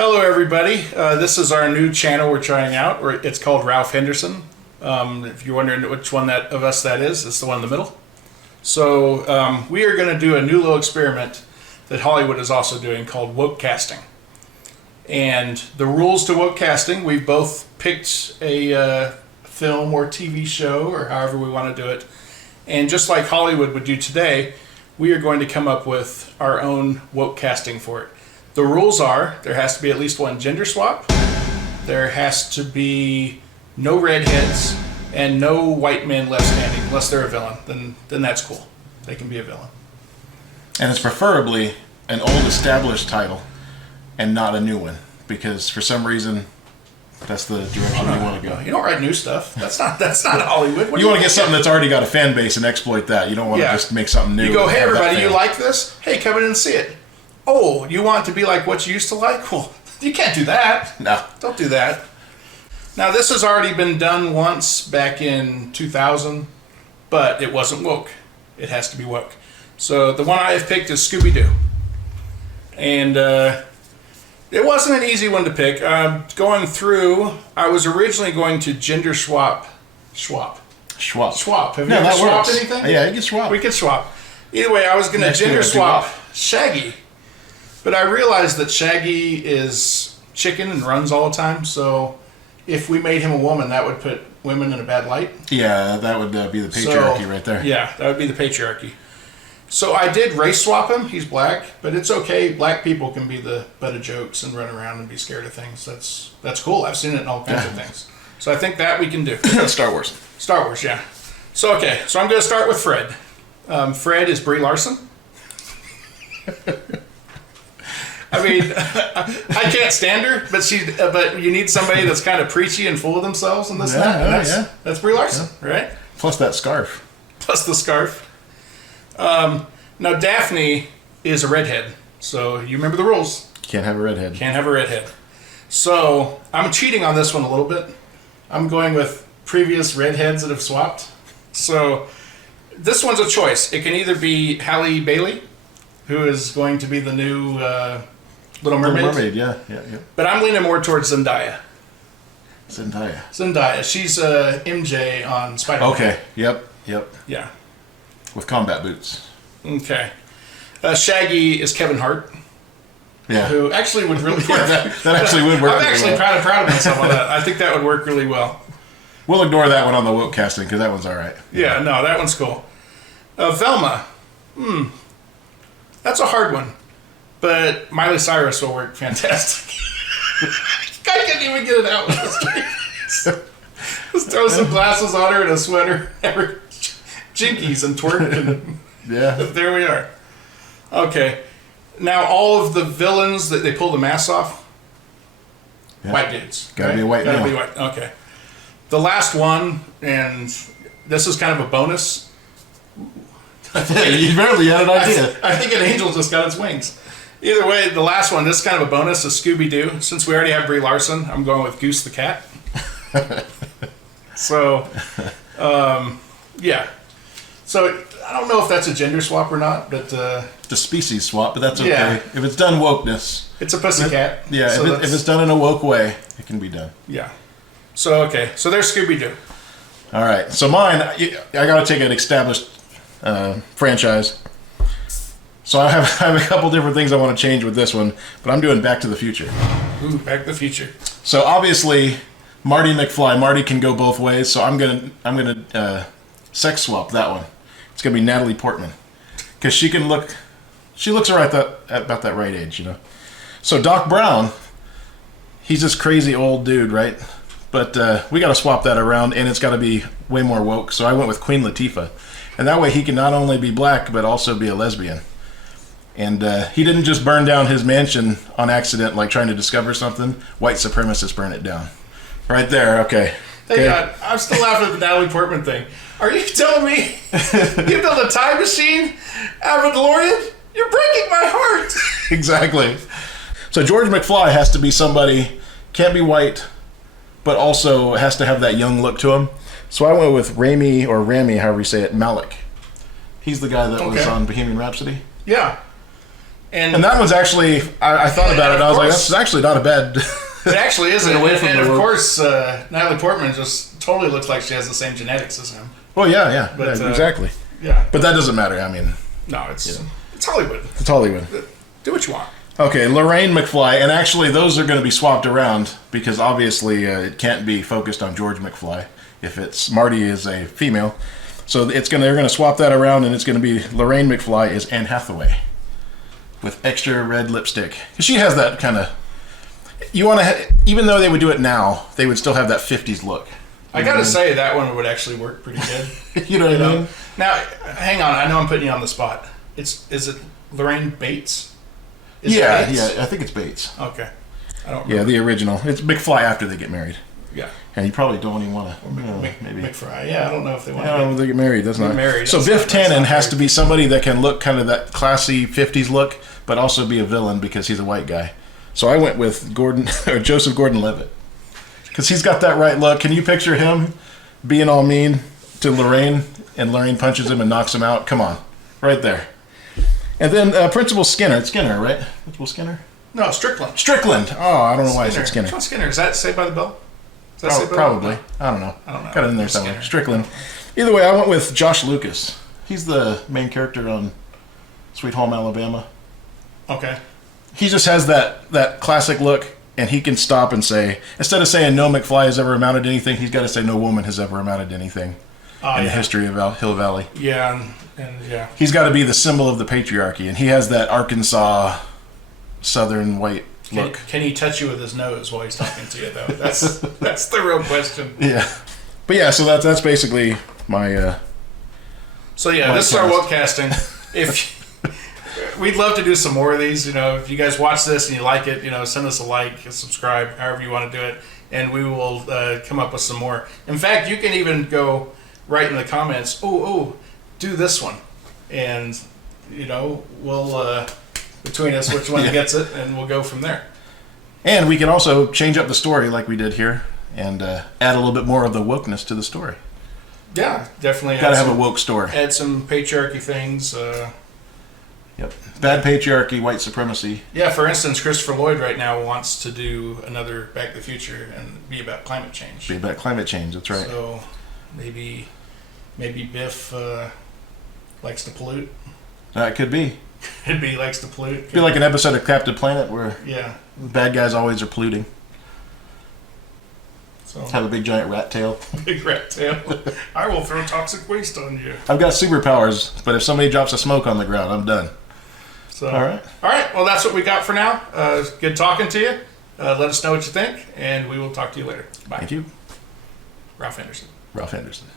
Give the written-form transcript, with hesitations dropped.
Hello, everybody. This is our new channel we're trying out. It's called Ralph Henderson. If you're wondering which one of us that is, it's the one in the middle. So we are going to do a new little experiment that Hollywood is also doing called woke casting. And the rules to woke casting, we've both picked a film or TV show or however we want to do it. And just like Hollywood would do today, we are going to come up with our own woke casting for it. The rules are there has to be at least one gender swap, there has to be no redheads, and no white men left standing unless they're a villain. Then that's cool. They can be a villain. And it's preferably an old established title and not a new one, because for some reason that's the direction you want to go. You don't write new stuff. That's not Hollywood. You want to get something that's already got a fan base and exploit that. You don't want to just make something new. You go, hey everybody, you like this? Hey, come in and see it. Oh, you want it to be like what you used to like? Well, you can't do that. No. Don't do that. Now, this has already been done once back in 2000, but it wasn't woke. It has to be woke. So the one I have picked is Scooby Doo. And it wasn't an easy one to pick. Going through, I was originally going to gender swap. Swap. Have you ever swapped anything? Yeah, you can swap. We could swap. Either way, I was going to gender swap Shaggy. But I realized that Shaggy is chicken and runs all the time, so if we made him a woman, that would put women in a bad light. Yeah, that would be the patriarchy right there. Yeah, that would be the patriarchy. So I did race swap him. He's black, but it's okay. Black people can be the butt of jokes and run around and be scared of things. That's cool. I've seen it in all kinds of things. So I think that we can do. Star Wars. Star Wars, yeah. So I'm going to start with Fred. Fred is Brie Larson. I mean, I can't stand her, but you need somebody that's kind of preachy and full of themselves and this and that. And that's Brie Larson, right? Plus that scarf. Plus the scarf. Now, Daphne is a redhead, so you remember the rules. Can't have a redhead. Can't have a redhead. So I'm cheating on this one a little bit. I'm going with previous redheads that have swapped. So this one's a choice. It can either be Halle Bailey, who is going to be the new Little Mermaid. Little Mermaid, yeah. But I'm leaning more towards Zendaya. Zendaya. She's MJ on Spider-Man. Okay. Yep. Yeah. With combat boots. Okay. Shaggy is Kevin Hart. Yeah. Who actually would really work. that actually would work. I'm actually proud of myself on that. I think that would work really well. We'll ignore that one on the woke casting because that one's all right. Yeah, no, that one's cool. Velma. That's a hard one. But Miley Cyrus will work fantastic. I can't even get it out with this. Just throw some glasses on her and a sweater. Jinkies and twerk. And there we are. Okay. Now, all of the villains that they pull the masks off, white dudes. Gotta be a white male. Gotta be white. Okay. The last one, and this is kind of a bonus. You barely had an idea. I think an angel just got its wings. Either way, the last one, this is kind of a bonus, is Scooby Doo. Since we already have Brie Larson, I'm going with Goose the cat. So, yeah. So, I don't know if that's a gender swap or not, but... It's a species swap, but that's okay. Yeah. If it's done wokeness... It's a pussycat. Yeah, so if it's done in a woke way, it can be done. Yeah. So, okay. So, there's Scooby Doo. All right. So, mine, I got to take an established franchise. So I have a couple different things I want to change with this one, but I'm doing Back to the Future. Ooh, Back to the Future. So obviously, Marty McFly. Marty can go both ways, so I'm gonna sex swap that one. It's gonna be Natalie Portman, because she looks right about that right age, you know. So Doc Brown, he's this crazy old dude, right? But we got to swap that around, and it's got to be way more woke. So I went with Queen Latifah, and that way he can not only be black but also be a lesbian. And he didn't just burn down his mansion on accident, like trying to discover something. White supremacists burn it down. Right there, okay. Thank God. I'm still laughing at the Natalie Portman thing. Are you telling me you built a time machine out of a DeLorean? You're breaking my heart. Exactly. So George McFly has to be somebody, can't be white, but also has to have that young look to him. So I went with Rami, however you say it, Malek. He's the guy that was on Bohemian Rhapsody. Yeah. And that was actually, I thought about it. I was like, that's actually not a bad. It actually isn't. And of world. course, Natalie Portman just totally looks like she has the same genetics as him. Well, yeah, But, exactly. Yeah. But that doesn't matter. I mean, No, it's Hollywood. it's Hollywood. Do what you want. Okay, Lorraine McFly, and actually those are going to be swapped around because obviously it can't be focused on George McFly if it's Marty is a female. So they're going to swap that around, and it's going to be Lorraine McFly is Anne Hathaway with extra red lipstick. 'Cause she has that kind of. You want to, even though they would do it now, they would still have that 50s look. I gotta say that one would actually work pretty good. You know what I mean? Now, hang on. I know I'm putting you on the spot. Is it Lorraine Bates? Is it Yeah, Bates? I think it's Bates. Okay. I don't remember. Yeah, the original. It's McFly after they get married. Yeah. And you probably don't even want to. Maybe. McFry. Yeah, I don't know if they want I don't know if they get married. That's not. married. So That's Biff not- that's Tannen not has very- to be somebody that can look kind of that classy 50s look, but also be a villain because he's a white guy. So I went with Joseph Gordon-Levitt because he's got that right look. Can you picture him being all mean to Lorraine, and Lorraine punches him and knocks him out? Come on, right there. And then Principal Skinner. It's Skinner, right? Principal Skinner. No, Strickland. Strickland. Oh, I don't know why I said Skinner. Which one's Skinner? Is that Saved by the Bell? Is that Saved by the Probably. Bell? I don't know. I don't know. Got it in there somewhere. Skinner. Strickland. Either way, I went with Josh Lucas. He's the main character on Sweet Home Alabama. Okay. He just has that classic look, and he can stop and say, instead of saying no McFly has ever amounted to anything, he's got to say no woman has ever amounted to anything in the history of Hill Valley. Yeah, and yeah. He's got to be the symbol of the patriarchy, and he has that Arkansas Southern white look. Can he touch you with his nose while he's talking to you, though? That's the real question. Yeah. But yeah, so that's basically my... So yeah, this is our woke casting. If we'd love to do some more of these, if you guys watch this and you like it, send us a like, a subscribe, however you want to do it, and we will come up with some more. In fact, you can even go right in the comments, do this one, and we'll between us which one gets it, and we'll go from there. And we can also change up the story like we did here and add a little bit more of the wokeness to the story. Yeah, definitely. Got to have a woke story. Add some patriarchy things. Yep. Bad patriarchy, white supremacy. Yeah, for instance, Christopher Lloyd right now wants to do another Back to the Future and be about climate change. Be about climate change, that's right. So maybe Biff likes to pollute. That could be. He likes to pollute. It'd be like an episode of Captain Planet where Yeah. the bad guys always are polluting. So Have a big giant rat tail. big rat tail. I will throw toxic waste on you. I've got superpowers, but if somebody drops a smoke on the ground, I'm done. So All right. Well, that's what we got for now. Good talking to you. Let us know what you think, and we will talk to you later. Bye. Thank you. Ralph Henderson. Ralph Henderson.